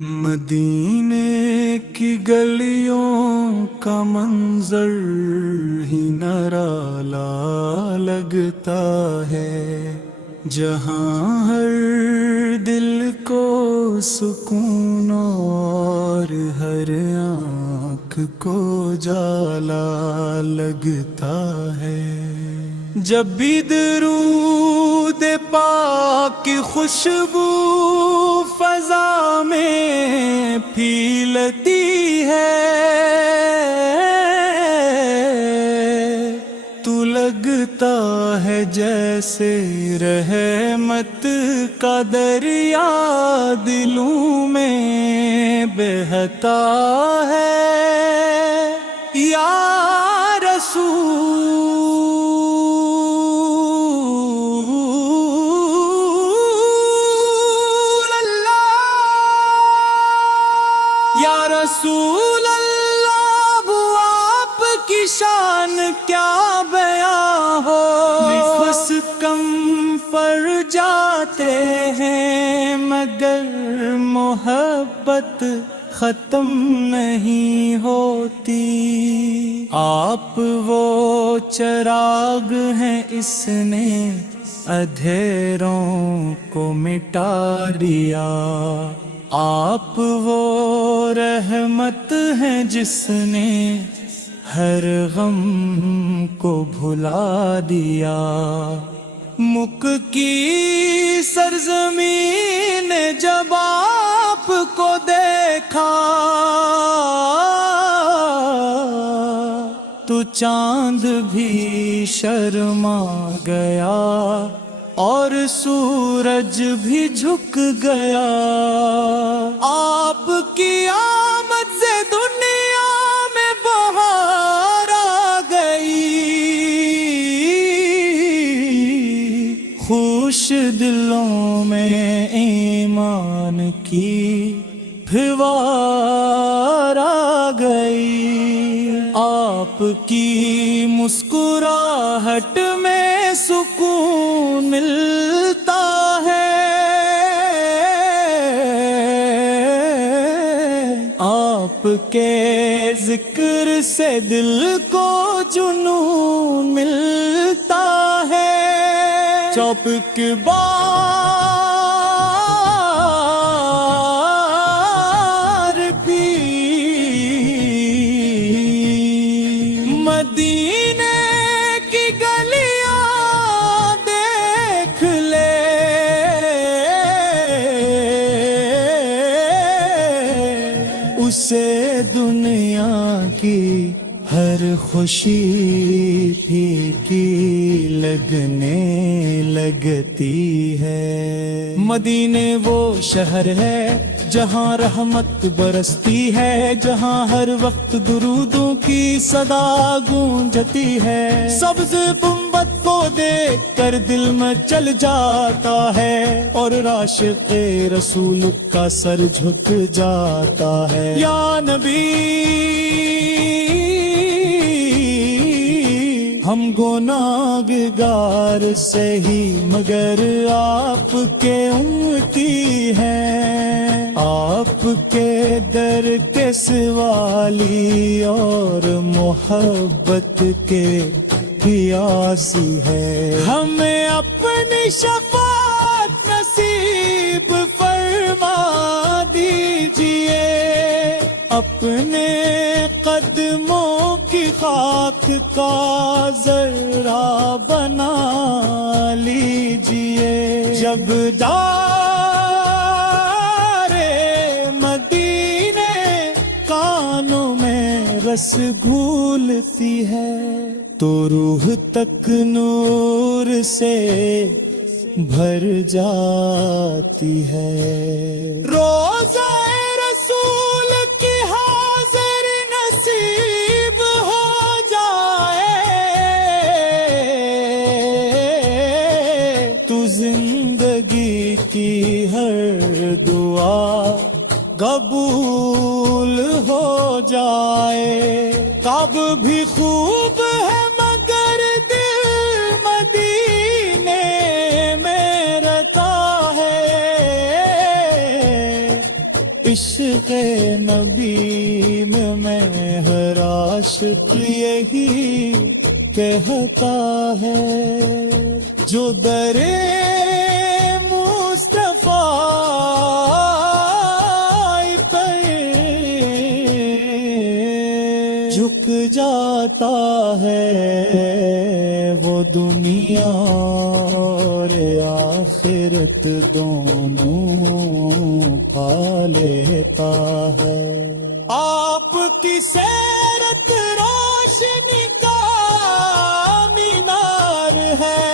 مدینے کی گلیوں کا منظر ہی نرالا لگتا ہے، جہاں ہر دل کو سکون اور ہر آنکھ کو جالا لگتا ہے۔ جب بھی درود پاک کی خوشبو فضا میں پھیلتی ہے، تو لگتا ہے جیسے رحمت کا دریا دلوں میں بہتا ہے۔ یا رسول اللہ، وہ آپ کی شان کیا بیاں ہو، نفس کم پڑ جاتے ہیں مگر محبت ختم نہیں ہوتی۔ آپ وہ چراغ ہیں، اس نے اندھیروں کو مٹا دیا۔ آپ وہ رحمت ہیں جس نے ہر غم کو بھلا دیا۔ مکھ کی سرزمین نے جب آپ کو دیکھا تو چاند بھی شرما گیا اور سورج بھی جھک گیا۔ آپ کی آمد سے دنیا میں بہار آ گئی، خوش دلوں میں ایمان کی پھوار آ گئی۔ آپ کی مسکراہٹ میں سکون ملتا ہے، آپ کے ذکر سے دل کو جنون ملتا ہے۔ چوپک مدینے کی گلیاں دیکھ لے، اسے دنیا کی ہر خوشی پھیکی لگنے لگتی ہے۔ مدینے وہ شہر ہے جہاں رحمت برستی ہے، جہاں ہر وقت درودوں کی صدا گونجتی ہے۔ سبز گنبد کو دیکھ کر دل میں چل جاتا ہے اور عاشق رسول کا سر جھک جاتا ہے۔ یا نبی، ہم گناہگار سے ہی مگر آپ کے امتی ہیں، آپ کے در کے سوالی اور محبت کے پیاسی ہے۔ ہمیں اپنی شفاعت نصیب فرما دیجئے، اپنے قدموں کی خاک کا ذرہ بنا لیجئے۔ جب مدینے کانوں میں رس گھولتی ہے تو روح تک نور سے بھر جاتی ہے۔ روزہ رسول کی حاضر نصیب ہو جائے تو زندگی کی ہر دعا قبول ہو جائے۔ کب بھی خوب ہے مگر دل مدینے میں رہتا ہے، عشق نبی میں ہر عاشق یہی کہتا ہے، جو در مصطفیٰ پر جھک جاتا ہے، وہ دنیا اور آخرت دونوں پا لیتا ہے۔ آپ کی سیرت روشنی کا مینار ہے،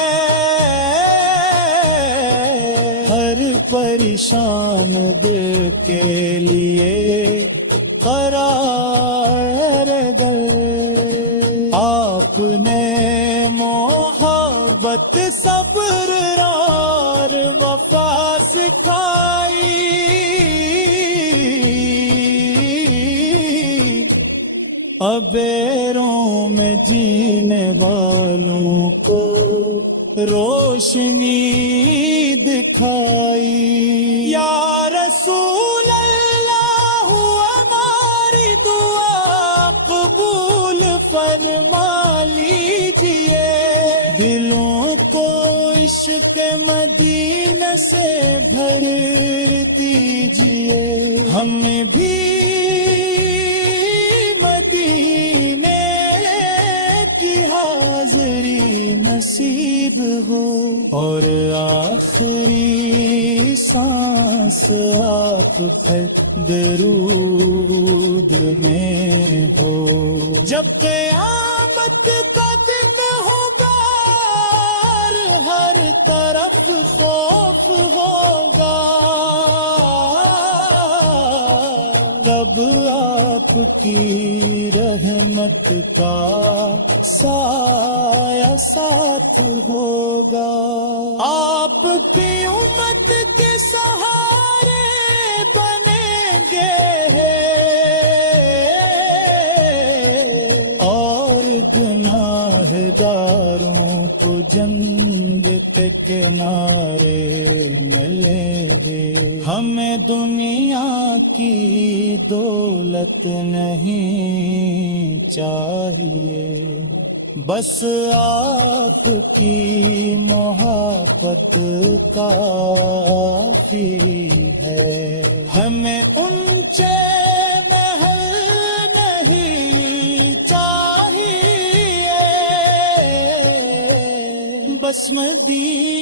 ہر پریشان دل کے لیے قرار دل۔ آپ نے محبت صبر اور وفا سکھائی، ابیروں میں جینے والوں کو روشنی دکھائی۔ یا رسول اللہ ہماری دعا قبول فرما لیجئے، دلوں کو عشق مدینہ سے بھر دیجئے، ہمیں بھی مدینے کی حاضری نصیب ہو، اور آخری سانس آپ پہ درود میں ہو۔ جب قیامت کا دن ہوگا، ہر طرف خوف ہوگا، تب آپ کی رحمت کا سایہ ساتھ ہوگا۔ آپ کی امت کے سہارے بنیں گے، اور گناہ گاروں کو جنت کے کنارے ملیں گے۔ ہمیں دنیا کی دولت نہیں چاہیے، بس آپ کی محبت کافی ہے۔ ہمیں اونچے محل نہیں چاہیے، بس مدینہ